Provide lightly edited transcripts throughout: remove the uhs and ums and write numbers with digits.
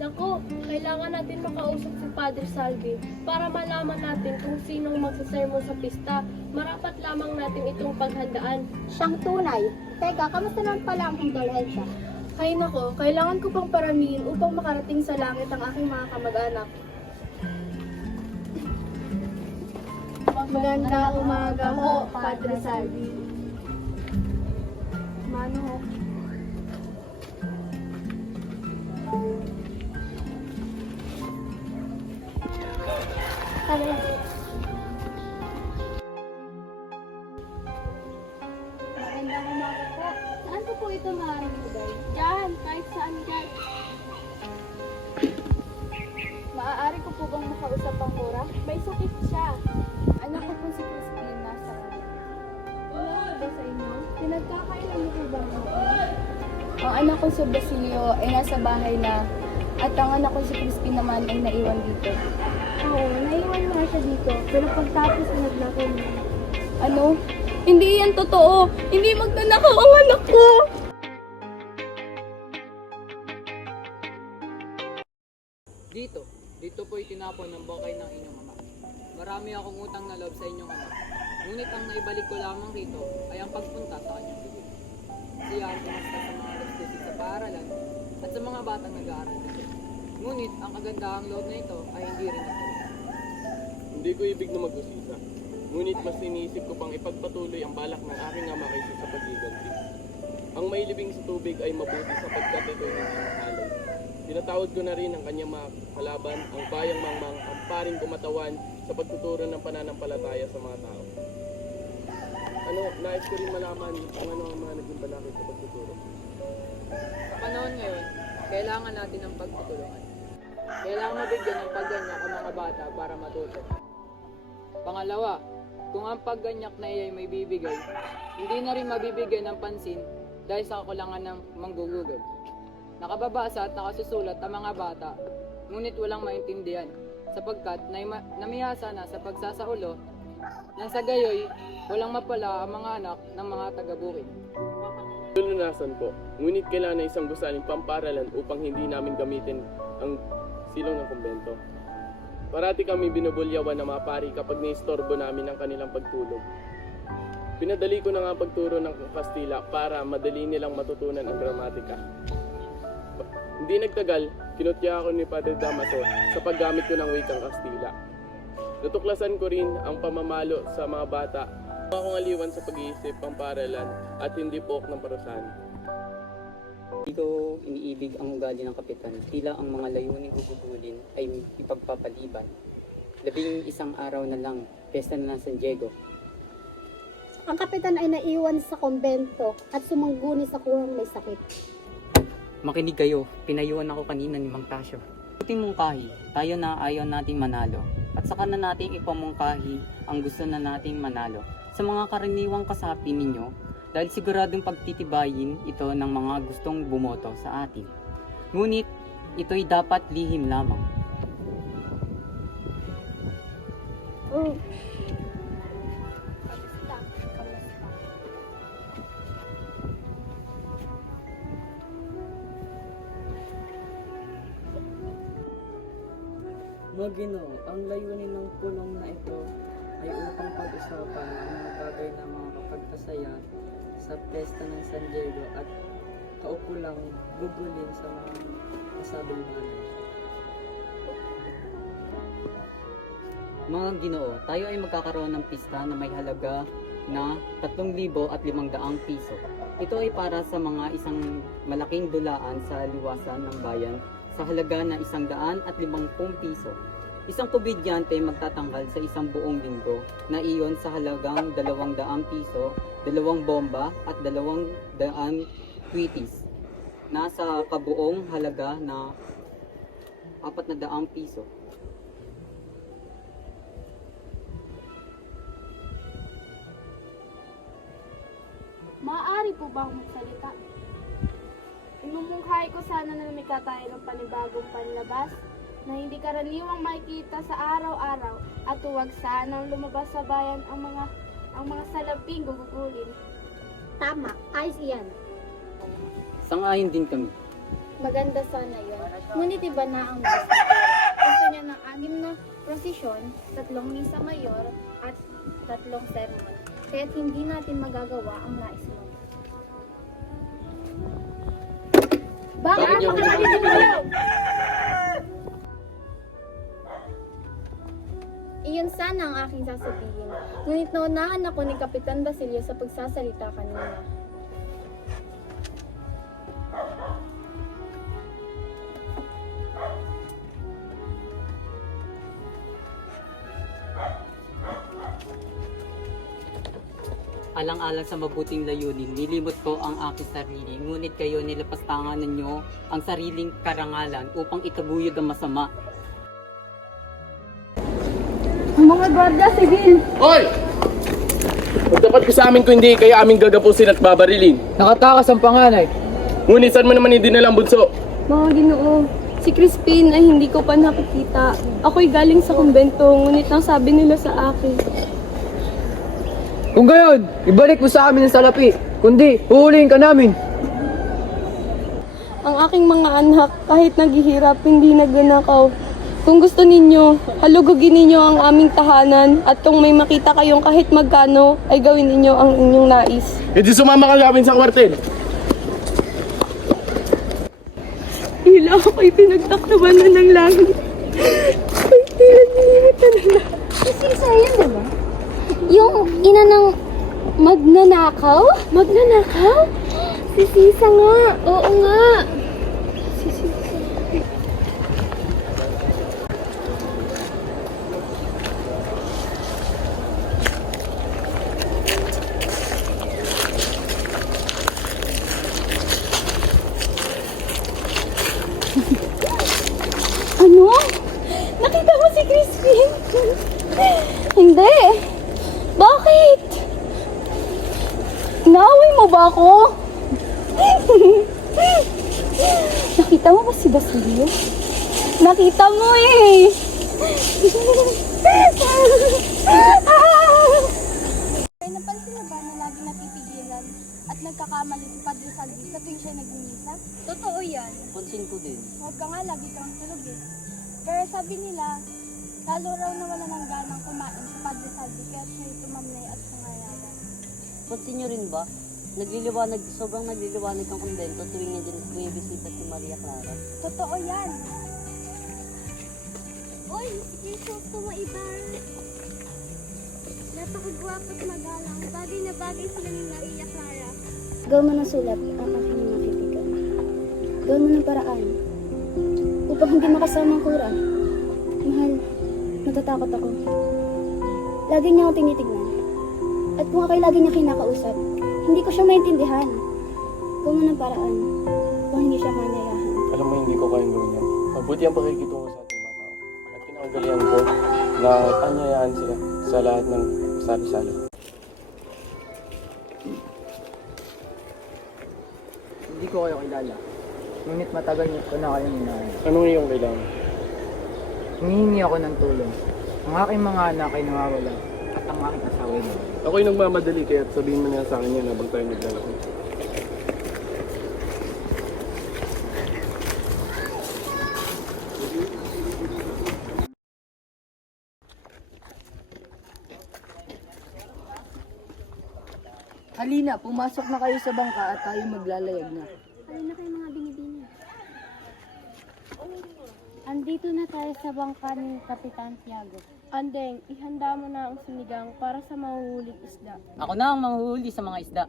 Naku, kailangan natin makausap si Padre Salvi para malaman natin kung sinong magsasermon sa pista. Marapat lamang natin itong paghandaan. Siyang tunay. Teka, kamusta naman pala ang kondolensya? Hay nako, kailangan ko pang paramihin upang makarating sa langit ang aking mga kamag-anak. Magandang umaga ho, Padre Salvi. Mano ho. Tara. Magandang umaga po. Saan po ito maaaring lugay? Diyan, kahit saan dyan. Maaari ko po bang makausap ang kura? May sakit siya. Anak ko po si Crispin nasa wala ba sa inyo? Pinagkakailan mo po ba ako? Ang anak ko si Basilio ay nasa bahay na at ang anak ko si Crispin naman ay naiwan dito. Oo, naiwan nga siya dito. Pero pagtapos naglako niya. Ano? Hindi yan totoo! Hindi magnanakaw ang anak ko! Dito po itinapon ng bangkay ng inyong ama. Marami akong utang na loob sa inyong ama. Ngunit ang naibalik ko lamang rito ay ang pagpunta sa kanyang bibig. Siya ang tumasta sa mga gastusig sa paaralan at sa mga batang nag-aaral dito. Ngunit ang kagandahang loob na ito ay hindi rin ito. Hindi ko ibig na mag-usisa. Ngunit mas iniisip ko pang ipagpatuloy ang balak ng aking ama kaysa sa pagiganti. Ang mailibing sa tubig ay mabuti sapagkat ito ay hindi mahalay. Tinatawag ko na rin ang kanyang mga kalaban, ang bayang mangmang, ang paring kumatawan sa pagtuturo ng pananampalataya sa mga tao. Nais ko rin malaman kung ano ang mga naging balakid sa pagtuturo. Sa panahon ngayon, kailangan natin ng pagtutulungan. Kailangan mabigyan ng pagganyak ang mga bata para matuto. Pangalawa, kung ang pagganyak na iyay may bibigay, hindi na rin mabibigyan ng pansin dahil sa kakulangan ng manggugugol. Nakababasa at nakasusulat ang mga bata, ngunit walang maintindihan, sapagkat namihasa na sa pagsasaulo, nang sa gayoy, walang mapala ang mga anak ng mga taga-bukid. Lunasan po, ngunit kailangan na isang gusaling pamparalan upang hindi namin gamitin ang silong ng kumbento. Parati kami binubulyawan ng mga pari kapag naistorbo namin ang kanilang pagtulog. Pinadali ko na nga ang pagturo ng Kastila para madali nilang matutunan ang gramatika. Hindi nagtagal, kinutya ako ni Padre Damaso sa paggamit ko ng wikang Kastila. Natuklasan ko rin ang pamamalo sa mga bata, akong aliwan sa pag-iisip, pamparalan at hindi pook ng parusahan. Hindi ko iniibig ang ugali ng kapitan, tila ang mga layuning gugugulin ay ipagpapaliban. 11 araw na lang, pesta na ng San Diego. Ang kapitan ay naiwan sa kombento at sumangguni sa kurang may sakit. Makinig kayo, pinayuan ako kanina ni Mang Tasyo. Puting mungkahi, tayo na ayaw nating manalo. At saka na nating ipamungkahi ang gusto na nating manalo. Sa mga karaniwang kasapi ninyo, dahil siguradong pagtitibayin ito ng mga gustong bumoto sa atin. Ngunit, ito'y dapat lihim lamang. Magino, ang layunin ng pulong na ito ay upang pag-usapan ang mga bagay na mga kapagpasaya sa pesta ng San Diego at kaukulang gugulin sa mga nasabing bagay. Mga Ginoo, tayo ay magkakaroon ng pista na may halaga na 3,500 piso. Ito ay para sa mga isang malaking dulaan sa liwasan ng bayan sa halaga na 150 piso. Isang komedyante magtatanggal sa isang buong linggo na iyon sa halagang 200 piso, 2 bomba at 200 tweeties. Nasa kabuong halaga na 400 piso. Maaari po ba akong magsalita? Inumungkahi ko sana na lumikha tayo ng panibagong panlabas na hindi karaniwang makikita sa araw-araw at huwag sanang lumabas sa bayan ang mga salabing gugugulin. Tama, ayos iyan. Sang-ayon din kami. Maganda sana yun. Ngunit iba na ang nais ni Pero. Gusto niya ng 6 na prosesyon, 3 misa mayor, at 3 sermon. Kaya't hindi natin magagawa ang nais mo. Bakit? niyo ako Iyon sana ang aking sasabihin. Ngunit naunahan ako ni Kapitan Basilio sa pagsasalita kanina. Alang-alang sa mabuting layunin, nilimot ko ang aking sarili, ngunit kayo nilapastangan ninyo ang sariling karangalan upang itaguyod ang masama. Ang mga gwardiya, sigil! Hoy! Magtapat ka sa amin kung hindi kayo aming gagapusin at babarilin. Nakatakas ang panganay. Ngunit saan mo naman hindi nalang bunso? Mga Ginoo, si Crispin ay hindi ko pa nakikita. Ako'y galing sa kumbento, ngunit ang sabi nila sa akin. Kung gayon, ibalik mo sa amin ang salapi. Kundi, huhulihin ka namin. Ang aking mga anak, kahit naghihirap, hindi nagnanakaw. Kung gusto ninyo, halugugin ninyo ang aming tahanan at kung may makita kayong kahit magkano, ay gawin ninyo ang inyong nais. E di sumama ka namin sa kwartel. Tila ako'y pinagtaktaban na ng langit. Ay, tila nilimitan na lang. Kasi sa'yo, diba? Yung ina ng magnanakaw? Magnanakaw? Si Sisa nga. Oo nga. Ano? Nakita mo si Crispin? Hindi. Bakit? Inaaway mo ba ako? Nakita mo ba si Basilio? Nakita mo eh. Ay, napansin mo ba na lagi napipigilan at nagkakamali si Padre Salvi sa tuwing siya nagmimisa? Totoo yan. Pansin ko din. Huwag ka nga, lagi kang tulog eh. Pero sabi nila, lalo raw nawala ng ganang kumain si Padre Salvi kaya siya tumamlay at pangayawan. Pansin nyo rin ba? Sobrang nagliliwanag ang kumbento tuwing nandiyan bisita si Maria Clara. Totoo yan. Uy, si Cristo maiba. Napakagwapo at magalang. Bagay na bagay sila ni Maria Clara. Gawin mo ng sulat ang aking mga kaibigan. Gawin mo ng paraan upang hindi makasama ang kura. Mahal, natatakot ako. Lagi niya ako tinitignan. At kung ako'y lagi niya kinakausap, hindi ko siya maintindihan. Gawin mo ng paraan upang hindi siya kanayahan. Alam mo, hindi ko kayang gawin yan. Mabuti ang pakikitungo sa ating mga tao. At kinakagalingan ko na anyayaan sila sa lahat ng salo-salo. Hindi ko kayo kilala. Ngunit matagal niyo ko na kayong inaano. Anong iyong kailangan? Humihingi ako ng tulong. Ang aking mga anak ay nawawala. At ang aking asawa ay nawawala. Ako'y nagmamadali kaya sabihin mo na sa akin yan habang tayo naglalakad. Halina, pumasok na kayo sa bangka at tayo maglalayag na. Halina kayo mga binibini. Andito na tayo sa bangka ni Kapitan Tiago. Andeng, ihanda mo na ang sinigang para sa mahuhuling isda. Ako na ang manghuhuli sa mga isda.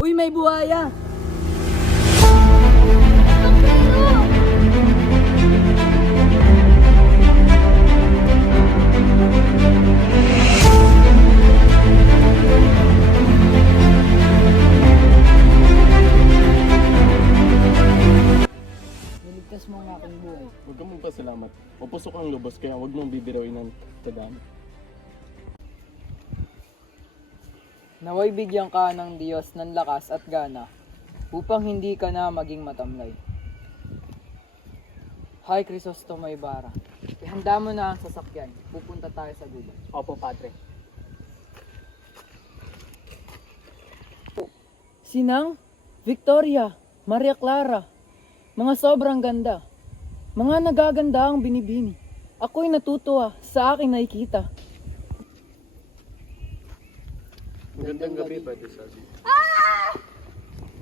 Uy, may buhaya! Niligtas mo ang aking buhay. Huwag kang magpasalamat. Mapusok ang lubos kaya huwag mong bibirawin ng kadami. Naway bigyan ka ng Diyos ng lakas at gana upang hindi ka na maging matamlay. Hi, Crisostomo Ibarra. Ihanda mo na ang sasakyan. Pupunta tayo sa gubat. Opo, Padre. Sinang, Victoria, Maria Clara, mga sobrang ganda. Mga nagaganda ang binibini. Ako'y natutuwa sa aking nakikita. Magandang gabi, Padre Salvi.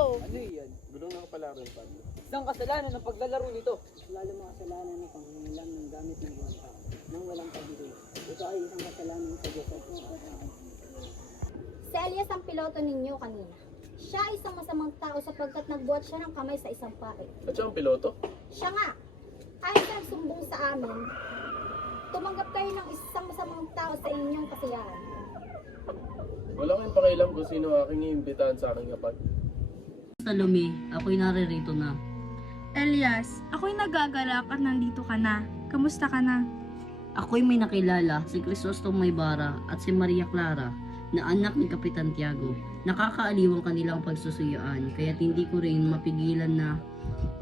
Ano yan? Gulong ng palaran, Padre. Isang kasalanan ng paglalaro nito. Lalo mga kasalanan ng panghihilang ng gamit ng ibang tao nang walang pagdidilig. Ito ay isang kasalanan sa Diyos at mga tao. Si Elias ang piloto ninyo kanina. Siya ay isang masamang tao sapagkat nagbuhat siya ng kamay sa isang pare. At siya ang piloto? Siya nga, kahit siya sumbong sa amin, tumanggap kayo ng isang masamang tao sa inyong kasiyahan. Wala kayong pakialam kung sino aking iimbitahan sa aking hapag. Salome, ako'y naririto na. Elias, ako'y nagagalak at nandito ka na. Kamusta ka na? Ako'y may nakilala, si Crisostomo Ibarra at si Maria Clara, na anak ni Kapitan Tiago. Nakakaaliw ang kanilang pagsusuyuan, kaya't hindi ko rin mapigilan na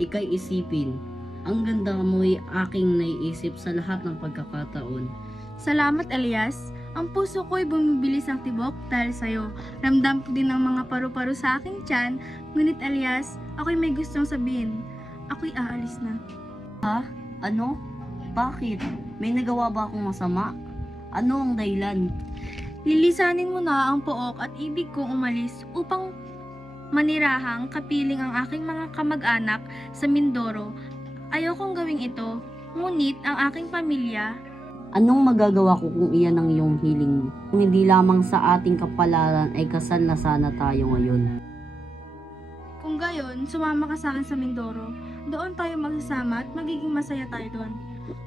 ikay isipin. Ang ganda mo'y aking naiisip sa lahat ng pagkakataon. Salamat, Elias. Ang puso ko'y bumibilis ang tibok dahil sa'yo. Ramdam ko din ang mga paru-paro sa aking tiyan. Ngunit, Elias, ako'y may gustong sabihin. Ako'y aalis na. Ha? Ano? Bakit? May nagawa ba akong masama? Ano ang dahilan? Lilisanin mo na ang pook at ibig kong umalis upang manirahang kapiling ang aking mga kamag-anak sa Mindoro. Ayokong gawing ito, ngunit ang aking pamilya. Anong magagawa ko kung iyan ang iyong hiling? Kung hindi lamang sa ating kapalaran ay kasal na sana tayo ngayon. Kung gayon, sumama ka sa akin sa Mindoro. Doon tayo magsasama at magiging masaya tayo doon.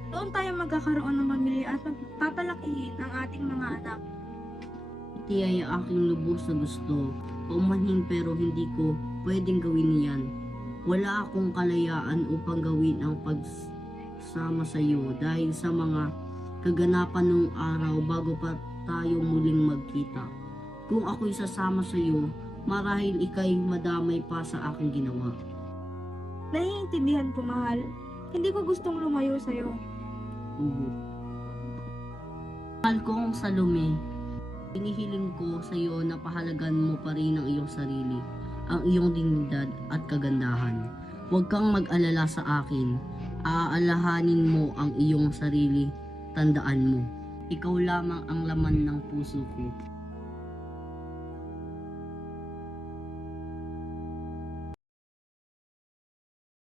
Doon tayo magkakaroon ng pamilya at magpapalakihin ang ating mga anak. Iti ay aking lubos na gusto. Paumanhin pero hindi ko pwedeng gawin yan. Wala akong kalayaan upang gawin ang pagsama sa iyo dahil sa mga kaganapan ng araw bago pa tayo muling magkita. Kung ako'y sasama sa iyo, marahil ikay madamay pa sa aking ginawa. Naiintindihan ko, mahal. Hindi ko gustong lumayo sa'yo. Mahal kong Salome, inihiling ko sa iyo na pahalagan mo pa rin ang iyong sarili, ang iyong dignidad at kagandahan. Huwag kang mag-alala sa akin. Aalahanin mo ang iyong sarili. Tandaan mo, ikaw lamang ang laman ng puso ko.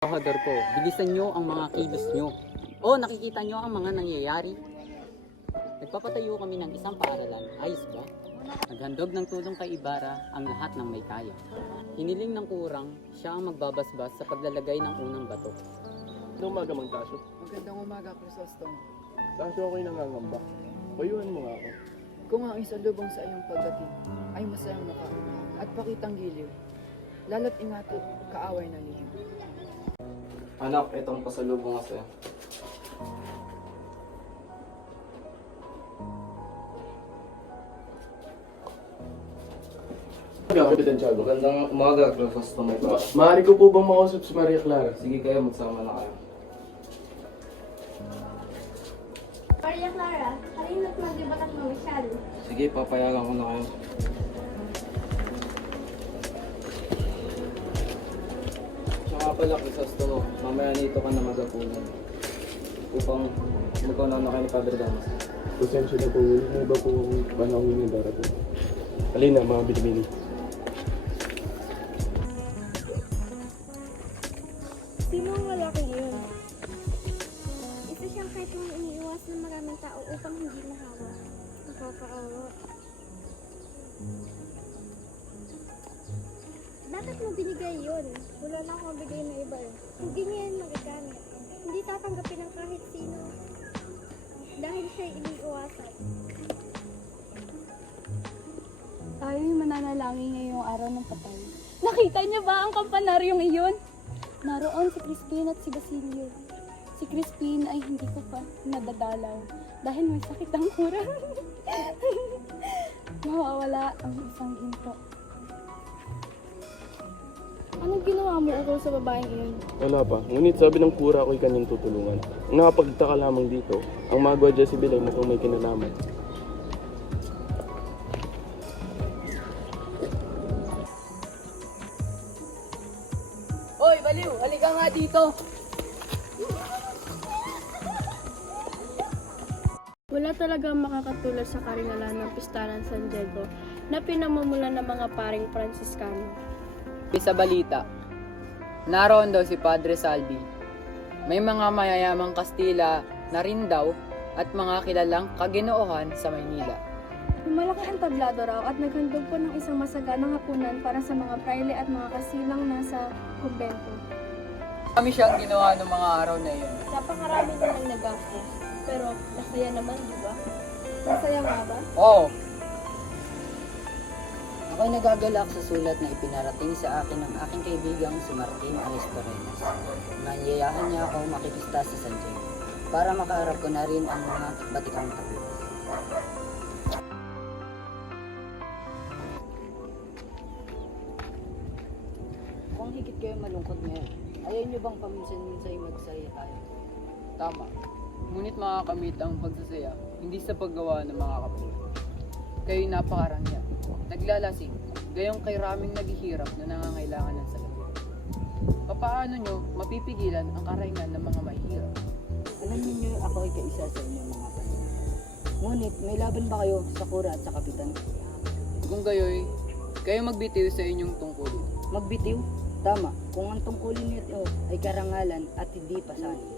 Kahadar ko, bilisan nyo ang mga kilos nyo. O, nakikita nyo ang mga nangyayari. Nagpapatayo kami ng isang paaralan. Ayos ba? Naghandog ng tulong kay Ibarra ang lahat ng may kaya. Hiniling ng kurang, siya ang magbabasbas sa paglalagay ng unang bato. Ano umaga, Mang Tasyo? Magandang umaga, Crisostomo. Tasyo ako'y nangangamba. Payuhan mo nga ako. Kung ang isalubong sa iyong pagdating ay masayang mukha at pakitang giliw, lalo't ingatot kaaway na lihim. Anak, itong pasalubong nga sa'yo. Kapitan Tiago. Magandang umaga, Crisostomo Ibarra. Maaari ko po bang makausap si Maria Clara? Sige kayo, magsama na kayo. Maria Clara, halina't mag-ibat at mamisyal. Sige, papayagan ko na kayo. Siya nga pala, Crisostomo, mamaya nito ka na magapunan upang magkaunaw na kayo ni Padre Damas. Pasensya na po. May iba po akong panahon yung darating. Halina, mga binibini. Sino ang lalaking iyon? Isa siyang kahit mga iniiwas ng maraming tao upang hindi mahawa. Nakakaawa. Bakit mo binigay yun? Wala na akong mabigay na iba eh. Hindi niya yan magagamit. Hindi tatanggapin ng kahit sino. Dahil siya'y iniiwasan. Tayo'y mananalangin ngayong araw ng patay. Nakita niyo ba ang kampanaryong iyon? Naroon si Crispin at si Basilio. Si Crispin ay hindi ko pa nadadalaw dahil may sakit ang kurang. Mawawala ang isang ginto. Anong ginawa mo ukol sa babaeng iyon? Wala pa. Ngunit sabi ng pura ako'y kanyang tutulungan. Ang nakapagtaka lamang dito, ang mga gwardiya sibil ay mukhang may kinalaman. Hoy, baliw! Halika nga dito! Wala talagang makakatulad sa karingalan ng Pistaran San Diego na pinamumulan ng mga paring Franciscano. Sa balita, naroon daw si Padre Salvi. May mga mayayamang Kastila na rin daw at mga kilalang kaginoohan sa Maynila. Yung malaking entablado raw at naghandog po ng isang masaganang hapunan para sa mga praile at mga kasilang nasa kumbento. Kami siyang ginawa ng mga araw na iyon. Napakarami nilang nagastos, pero masaya naman, di ba? Masaya nga ba? Oo, Ako'y nagagalak sa sulat na ipinarating sa akin ng aking kaibigang si Martin Aristorenas. Nanyayahan niya ako makikista sa San Diego para makaharap ko na rin ang mga batikang tabi. Kung higit kayo malungkot ngayon, ayaw niyo bang paminsan-minsay magsaya tayo? tama. Ngunit makakamit ang pagsasaya, hindi sa paggawa ng mga kapatid. Kayo'y napakarangya, naglalasing, gayong kay raming naghihirap na nangangailangan ng salamin. Papaano nyo mapipigilan ang karaingan ng mga mahihirap? Alam niyo ako ay kaisa sa inyong mga panahon. Ngunit may laban ba kayo sa kura at sa kapitan? Kung gayoy, kayo magbitiw sa inyong tungkulin. Magbitiw? Tama, kung ang tungkulin nito ay karangalan at hindi pasanin.